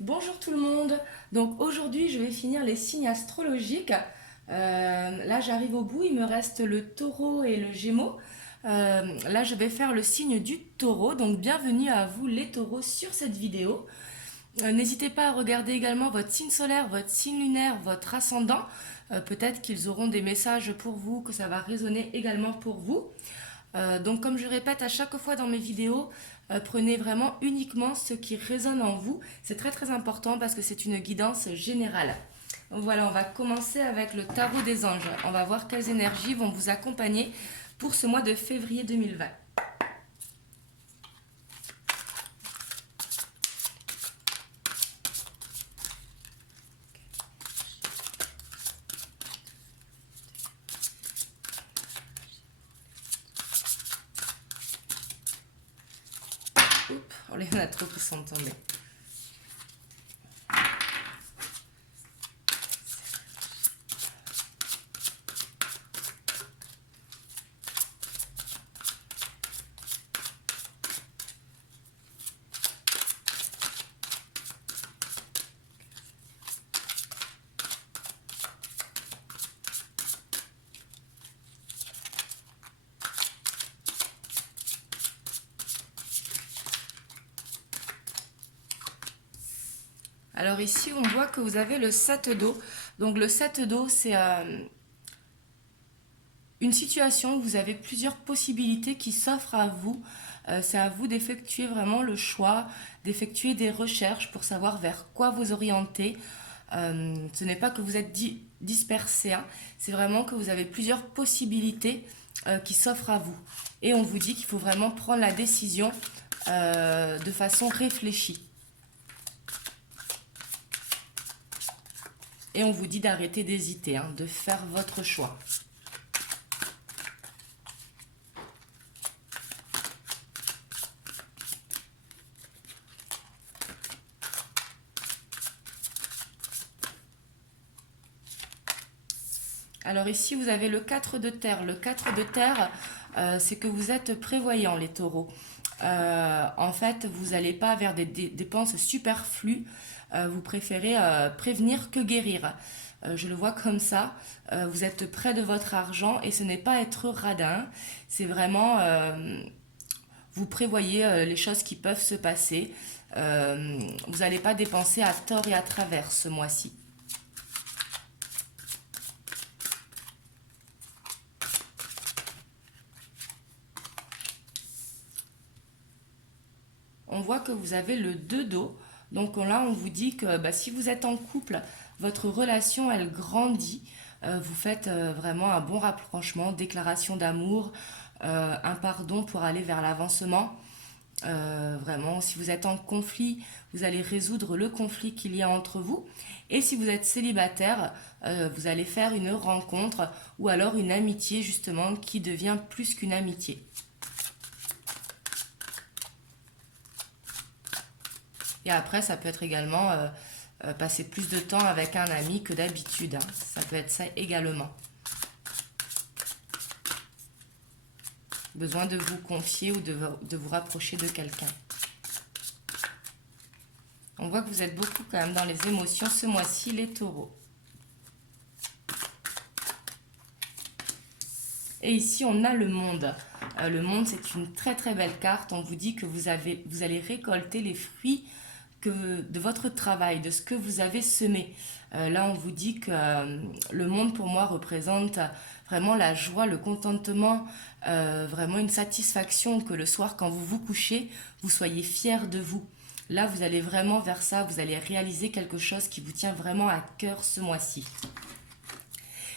Bonjour tout le monde. Donc aujourd'hui, je vais finir les signes astrologiques. Là, j'arrive au bout. Il me reste le taureau et le gémeaux. Là, je vais faire le signe du taureau. Donc bienvenue à vous les taureaux sur cette vidéo. N'hésitez pas à regarder également votre signe solaire, votre signe lunaire, votre ascendant. Peut-être qu'ils auront des messages pour vous, que ça va résonner également pour vous. Donc comme je répète à chaque fois dans mes vidéos, prenez vraiment uniquement ce qui résonne en vous. C'est très très important parce que c'est une guidance générale. Donc voilà, on va commencer avec le tarot des anges. On va voir quelles énergies vont vous accompagner pour ce mois de février 2020. Oups, oh, il y en a trop qui sont tombés. Alors ici, on voit que vous avez le 7 d'eau. Donc le 7 d'eau, c'est une situation où vous avez plusieurs possibilités qui s'offrent à vous. C'est à vous d'effectuer vraiment le choix, d'effectuer des recherches pour savoir vers quoi vous orienter. Ce n'est pas que vous êtes dispersé, hein, c'est vraiment que vous avez plusieurs possibilités qui s'offrent à vous. Et on vous dit qu'il faut vraiment prendre la décision de façon réfléchie. Et on vous dit d'arrêter d'hésiter, hein, de faire votre choix. Alors ici, vous avez le 4 de terre. Le 4 de terre, c'est que vous êtes prévoyants, les taureaux. En fait, vous n'allez pas vers des dépenses superflues. Vous préférez prévenir que guérir. Je le vois comme ça. Vous êtes près de votre argent et ce n'est pas être radin. C'est vraiment, vous prévoyez les choses qui peuvent se passer. Vous n'allez pas dépenser à tort et à travers ce mois-ci. On voit que vous avez le 2 d'eau. Donc là, on vous dit que si vous êtes en couple, votre relation, elle grandit. Vous faites vraiment un bon rapprochement, déclaration d'amour, un pardon pour aller vers l'avancement. Vraiment, si vous êtes en conflit, vous allez résoudre le conflit qu'il y a entre vous. Et si vous êtes célibataire, vous allez faire une rencontre ou alors une amitié justement qui devient plus qu'une amitié. Et après, ça peut être également passer plus de temps avec un ami que d'habitude, hein. Ça peut être ça également. Besoin de vous confier ou de vous rapprocher de quelqu'un. On voit que vous êtes beaucoup quand même dans les émotions ce mois-ci, les taureaux. Et ici, on a le monde. Le monde, c'est une très très belle carte. On vous dit que vous allez récolter les fruits de votre travail, de ce que vous avez semé. Là, on vous dit que le monde, pour moi, représente vraiment la joie, le contentement, vraiment une satisfaction que le soir, quand vous vous couchez, vous soyez fiers de vous. Là, vous allez vraiment vers ça, vous allez réaliser quelque chose qui vous tient vraiment à cœur ce mois-ci.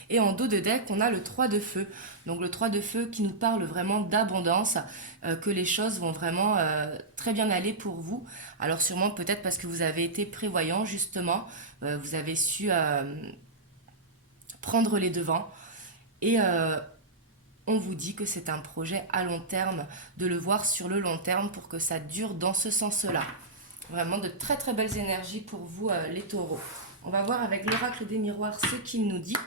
Et en dos de deck, on a le 3 de feu. Donc le 3 de feu qui nous parle vraiment d'abondance, que les choses vont vraiment très bien aller pour vous. Alors sûrement peut-être parce que vous avez été prévoyant justement, vous avez su prendre les devants. Et on vous dit que c'est un projet à long terme, de le voir sur le long terme pour que ça dure dans ce sens-là. Vraiment de très très belles énergies pour vous les taureaux. On va voir avec l'oracle des miroirs ce qu'il nous dit.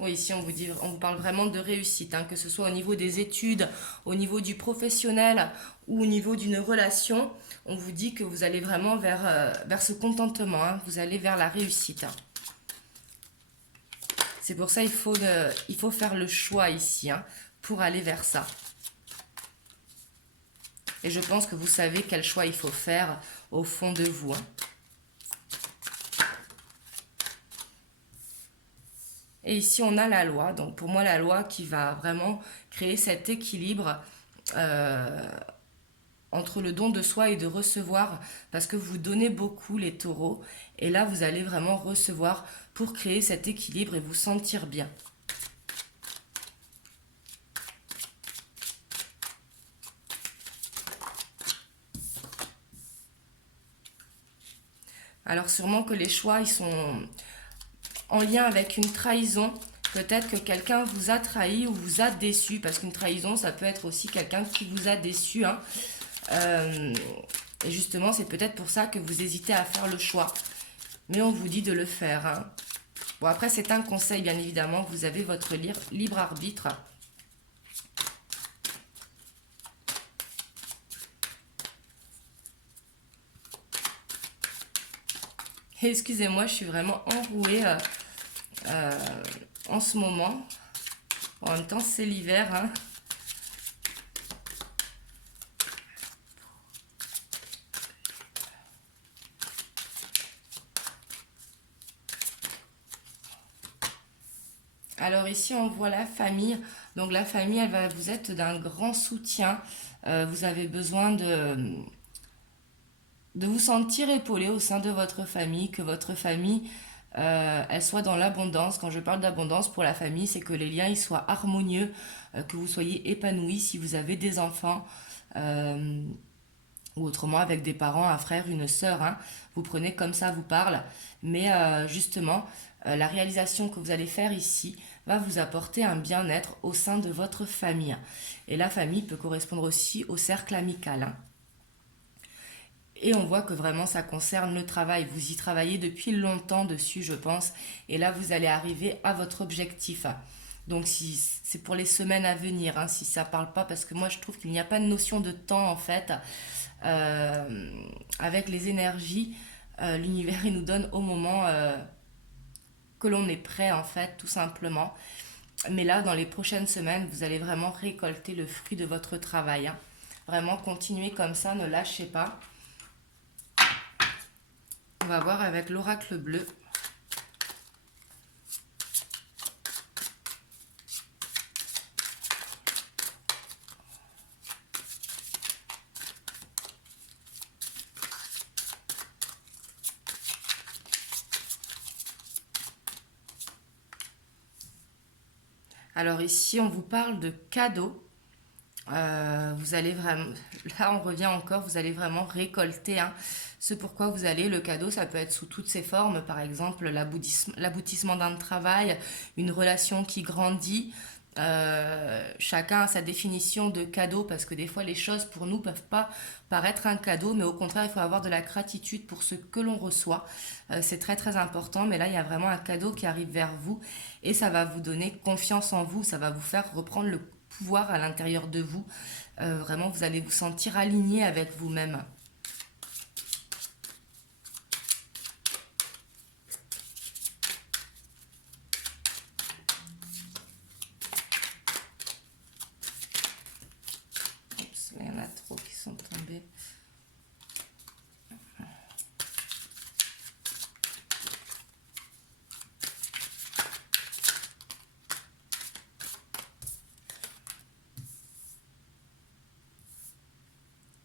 Oui, ici on vous parle vraiment de réussite, hein, que ce soit au niveau des études, au niveau du professionnel ou au niveau d'une relation. On vous dit que vous allez vraiment vers ce contentement, hein, vous allez vers la réussite. C'est pour ça il faut faire le choix ici, hein, pour aller vers ça. Et je pense que vous savez quel choix il faut faire au fond de vous, hein. Et ici, on a la loi. Donc, pour moi, la loi qui va vraiment créer cet équilibre euh, entre le don de soi et de recevoir. Parce que vous donnez beaucoup, les taureaux. Et là, vous allez vraiment recevoir pour créer cet équilibre et vous sentir bien. Alors, sûrement que les choix, ils sont en lien avec une trahison. Peut-être que quelqu'un vous a trahi ou vous a déçu, parce qu'une trahison, ça peut être aussi quelqu'un qui vous a déçu, hein. Euh, et justement, c'est peut-être pour ça que vous hésitez à faire le choix. Mais on vous dit de le faire, hein. Bon, après, c'est un conseil, bien évidemment. Vous avez votre libre arbitre. Et excusez-moi, je suis vraiment enrouée euh, en ce moment. En même temps, c'est l'hiver, hein. Alors ici, on voit la famille. Donc la famille, elle va vous être d'un grand soutien. Vous avez besoin de vous sentir épaulé au sein de votre famille, que votre famille, elle soit dans l'abondance. Quand je parle d'abondance pour la famille, c'est que les liens ils soient harmonieux, que vous soyez épanoui si vous avez des enfants. euh, ou autrement avec des parents, un frère, une sœur, hein. Vous prenez comme ça vous parle. Mais justement, la réalisation que vous allez faire ici va vous apporter un bien-être au sein de votre famille. Et la famille peut correspondre aussi au cercle amical, hein. Et on voit que vraiment ça concerne le travail. Vous y travaillez depuis longtemps dessus, je pense. Et là, vous allez arriver à votre objectif. Donc, si c'est pour les semaines à venir, hein, si ça parle pas, parce que moi, je trouve qu'il n'y a pas de notion de temps, en fait. Euh, avec les énergies, l'univers, il nous donne au moment que l'on est prêt, en fait, tout simplement. Mais là, dans les prochaines semaines, vous allez vraiment récolter le fruit de votre travail, hein. Vraiment, continuez comme ça, ne lâchez pas. On va voir avec l'oracle bleu. Alors ici, on vous parle de cadeaux. Vous allez vraiment, là on revient encore, vous allez vraiment récolter, hein, ce pourquoi vous allez. Le cadeau, ça peut être sous toutes ses formes, par exemple l'aboutissement d'un travail, une relation qui grandit. Chacun a sa définition de cadeau parce que des fois les choses pour nous peuvent pas paraître un cadeau, mais au contraire il faut avoir de la gratitude pour ce que l'on reçoit. C'est très très important, mais là il y a vraiment un cadeau qui arrive vers vous et ça va vous donner confiance en vous, ça va vous faire reprendre le pouvoir à l'intérieur de vous. Vraiment, vous allez vous sentir aligné avec vous-même. Oups, il y en a trop qui sont tombés.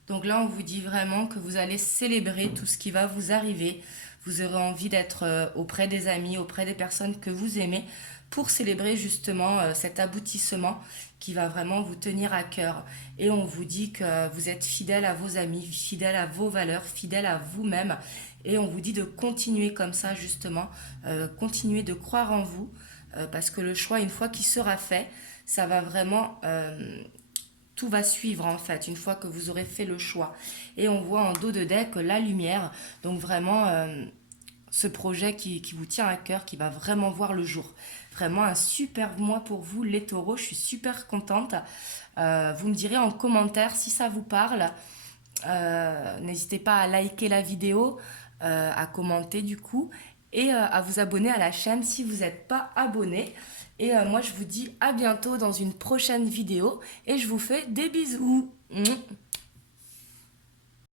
Donc là, on vous dit vraiment que vous allez célébrer tout ce qui va vous arriver. Vous aurez envie d'être auprès des amis, auprès des personnes que vous aimez pour célébrer justement cet aboutissement qui va vraiment vous tenir à cœur. Et on vous dit que vous êtes fidèle à vos amis, fidèle à vos valeurs, fidèle à vous-même. Et on vous dit de continuer comme ça justement, continuer de croire en vous, parce que le choix, une fois qu'il sera fait, ça va vraiment tout va suivre en fait une fois que vous aurez fait le choix. Et on voit en dos de deck la lumière, donc vraiment ce projet qui vous tient à cœur, qui va vraiment voir le jour. Vraiment un super mois pour vous, les taureaux. Je suis super contente. Vous me direz en commentaire si ça vous parle. N'hésitez pas à liker la vidéo, à commenter du coup, et à vous abonner à la chaîne si vous n'êtes pas abonné. Et moi, je vous dis à bientôt dans une prochaine vidéo et je vous fais des bisous.